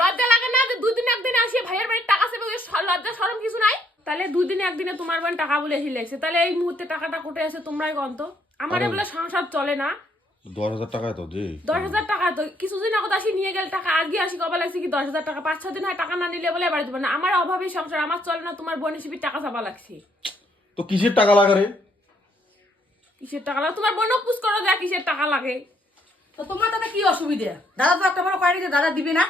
লজ্জা লাগে না যে দুই দিন একদিনে আসি ভাইয়ের বাড়ির টাকা সেবে লজ্জা সরম কিছু নাই? তাহলে দুই দিনে একদিনে তোমার বোন টাকা বলে এসে লেগছে। তাহলে এই মুহূর্তে টাকাটা কোটে আছে তোমরাই গন্ত আমার বলে সংসার চলে না। দশ হাজার টাকায় তো দে দশ হাজার টাকা তো। কিছুদিন আগত আসি নিয়ে গেলে টাকা আজকে আসি কবা লাগছে কি দশ হাজার টাকা? পাঁচ ছ দিন হয় টাকা না নিলে বলে এবার দেবে না। আমার অভাবী সংসার আমার চলে না তোমার বোন হিসেবে টাকা চাপা লাগছে। তো কিসের টাকা লাগে রে? কিসের টাকা লাগে? তোমার বোনও পুষ করো দেয় কিসের টাকা লাগে। তো তোমার দাদা কি অসুবিধা? দাদা তো একটা বড় কয়নি যে দাদা দিবে না?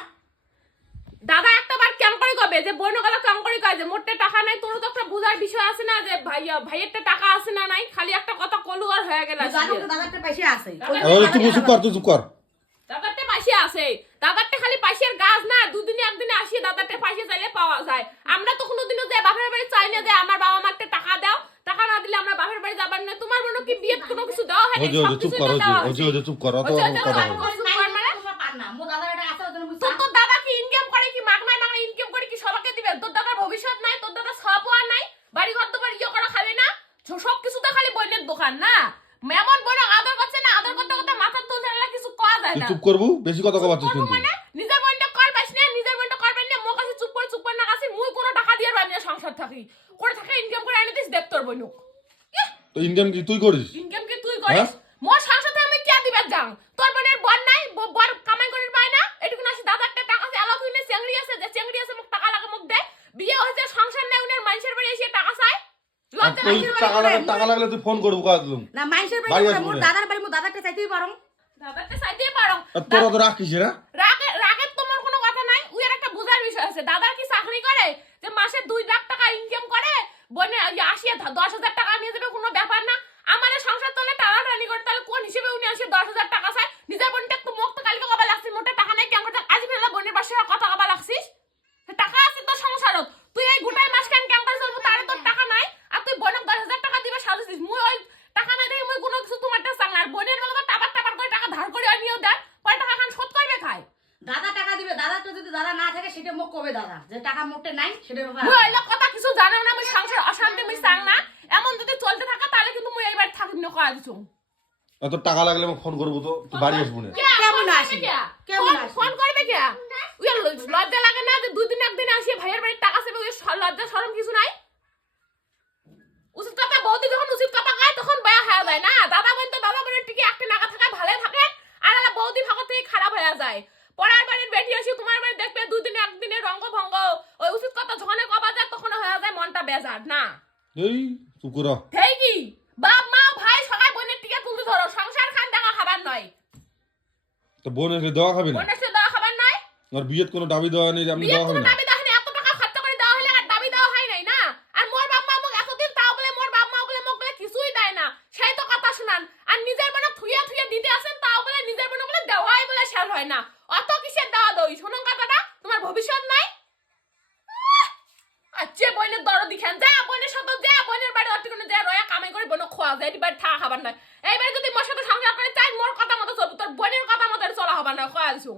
দাদা একটা বার কেমন করে কবে যে বোন গেলে কেমন করে কয় যে মোটে টাকা নাই তোর তো একটা বোঝার বিষয় আছে না যে ভাইয়া ভাইয়েরটা টাকা আছে না নাই খালি একটা কথা কলু আর হয়ে গেল দাদা তো দাদাটা পয়সা আছে তুই চুপ কর তুই চুপ কর দাদারটা পাশে আছে দাদারটা খালি পাশের গাছ না দুদিনে একদিনে আসি দাদারটা পাশে চাইলে পাওয়া যায় আমরা তো কোনোদিনও যে বাপের বাড়ি চাই না যে আমার বাবা মা মারতে টাকা দাও টাকা না দিলে আমরা বাপের বাড়ি যাবার না তোমার বোনও কি বিয়ে কোনো কিছু দেওয়া হয় চুপ কর চুপ কর চুপ কর মানে? তোমার পার না মো দাদার এটা আছে তোর দাদা কি ইনকাম করে কি মাগনায় মাগনায় ইনকাম করে কি সবাইকে দিবে তোর দাদার ভবিষ্যৎ নাই তোর দাদা সবও আর নাই বাড়ি ঘর তো বাড়ি ইয়ে করা খাবে না ছ- সব কিছু তো খালি বইনের দোকান না? মেমন বড় আদর করছে না আদর করতে করতে মাথা তুলছে না কিছু করা যায় না। চুপ করবু? বেশি কথা কবাচ্ছিস করব কিন্তু। মানে? নিজের বইনটা করবাস না নিজের বইনটা করবেন না মো কাছে চুপ করে চুপ করে না কাছে মুই কোনো টাকা দিয়ে না সংসার থাকি। করে থাকে ইনকাম করে আনি দিস দেখ তোর বইনুক তো ইনকাম কি তুই করিস? ইনকাম কি তুই করিস? মোর সংসারে আমি কে দিবে যাও তোর বোনের বর নাই ব- বর কামাই করে পায় না এটুকু না দাদা একটা টাকা আছে আলাদা হইলে চেংড়ি আছে যে চেংড়ি আছে মুখ টাকা লাগে মুখ দেয় বিয়ে হয়েছে সংসার নাই উনার মানুষের বাড়ি এসে টাকা চায় আর লজ্জা তুই টাকা টাকা লাগলে তুই ফোন করব কাজ না মাইন্সের বাড়ি বাড়ি মোর দাদার বাড়ি মো দাদাটা চাইতেই পারো। দাদাটা চাইতেই পারো। তোরা তো রাখিস না রাগে রাগের তোমার কোনো কথা নাই। উয়ের একটা বোঝার বিষয় আছে। দাদার কি চাকরি করে? যে মাসে দুই লাখ টাকা ইনকাম করে? বোনে আসিয়ে দশ হাজার টাকা নিয়ে যাবে কোনো ব্যাপার না। আমাদের সংসার চলে টানাটানি করে তাহলে কোন হিসেবে উনি আসে দশ হাজার টাকা চায় নিজের বোনটা একটু মুখ তো কালকে কবা লাগছিস মোটে টাকা নেই কেমন করে আজ ফেলা বোনের বাসে কথা কবা লাগছিস তো টাকা আছে তোর সংসারত তুই এই গোটাই মাস কেন কেমন করে চলবো তারে তোর টাকা নাই আর তুই বোনক দশ হাজার টাকা দিবে সাজেছিস মুই ওই টাকা নাই দেখে মুই কোনো কিছু তোমারটা চাং না। আর বোনের বেলা তো টাবার টাবার করে টাকা ধার করে আনিও দেয় পরে টাকা খান শোধ করবে খায় দাদা টাকা দিবে দাদাটা যদি দাদা না থাকে সেটা মোক কবে দাদা? যে টাকা মোটে নাই সেটা কথা কিছু জানো না? মুই সংসার অশান্তি মুই চাং না। এমন যদি চলতে থাকে তাহলে কিন্তু মুই এইবার থাকিব না কয়া দিছু? তোর টাকা লাগলে আমি ফোন করব তো তুই বাড়ি আসব না। কেমন আসি? কেমন আসি? ফোন করবে কে? লজ্জা লাগে না যে দুই দিন একদিন আসি ভাইয়ের বাড়ির টাকা সেবে ওই লজ্জা শরম কিছু নাই উচিত কথা বৌদি যখন উচিত কথা কয় তখন বয়া হয়ে যায় না দাদা বোন তো দাদা বোনের টিকে একটা নাগা থাকা ভালো থাকে আর এলা বৌদি ভাগত থেকে খারাপ হয়ে পড়ার বাড়ির বেটি আসি তোমার বাড়ি দেখবে দুই একদিনে রঙ্গ ভঙ্গ। ওই উচিত কথা যখন কবা যায় তখন হয়ে যায় মনটা বেজার না। এই চুপ হেই কি? বাপ মা ভাই সবাই বোনের টিকে তুলতে ধরো সংসার খান দেখা খাবার নয়। তো বোন এসে দেওয়া খাবি না? বোনের সাথে দেওয়া খাবার নয়? আর বিয়েত কোনো দাবি দেওয়া নেই আপনি দেওয়া খাবি না। দাবি দেওয়া হয়নি এত টাকা খরচা করে দেওয়া হলে আর দাবি দেওয়া হয় নাই না? আর মোর বাপ মা মোক এতদিন তাও বলে মোর বাপ মা বলে মোক বলে কিছুই দেয় না। সেই তো কথা শুনান। আর নিজের মনে থুইয়া থুইয়া দিতে আসেন তাও বলে নিজের মনে বলে দেওয়াই বলে শেষ হয় না। অত দেওয়া দই শোনো কথাটা তোমার ভবিষ্যৎ নাই! আচ্ছা বইনের দরদ দিখান, যা বইনের সাথে, যা বইনের বাড়ি অত কোনো যা রয়া কামাই করে বোন খোয়া যায় এটি বাড়ি থাকা খাবার এইবার যদি মোর সাথে সংসার করে চাই মোর কথা মতো চলবো, তোর বোনের কথা মতো চলা হবার নাই, খোয়া দিছু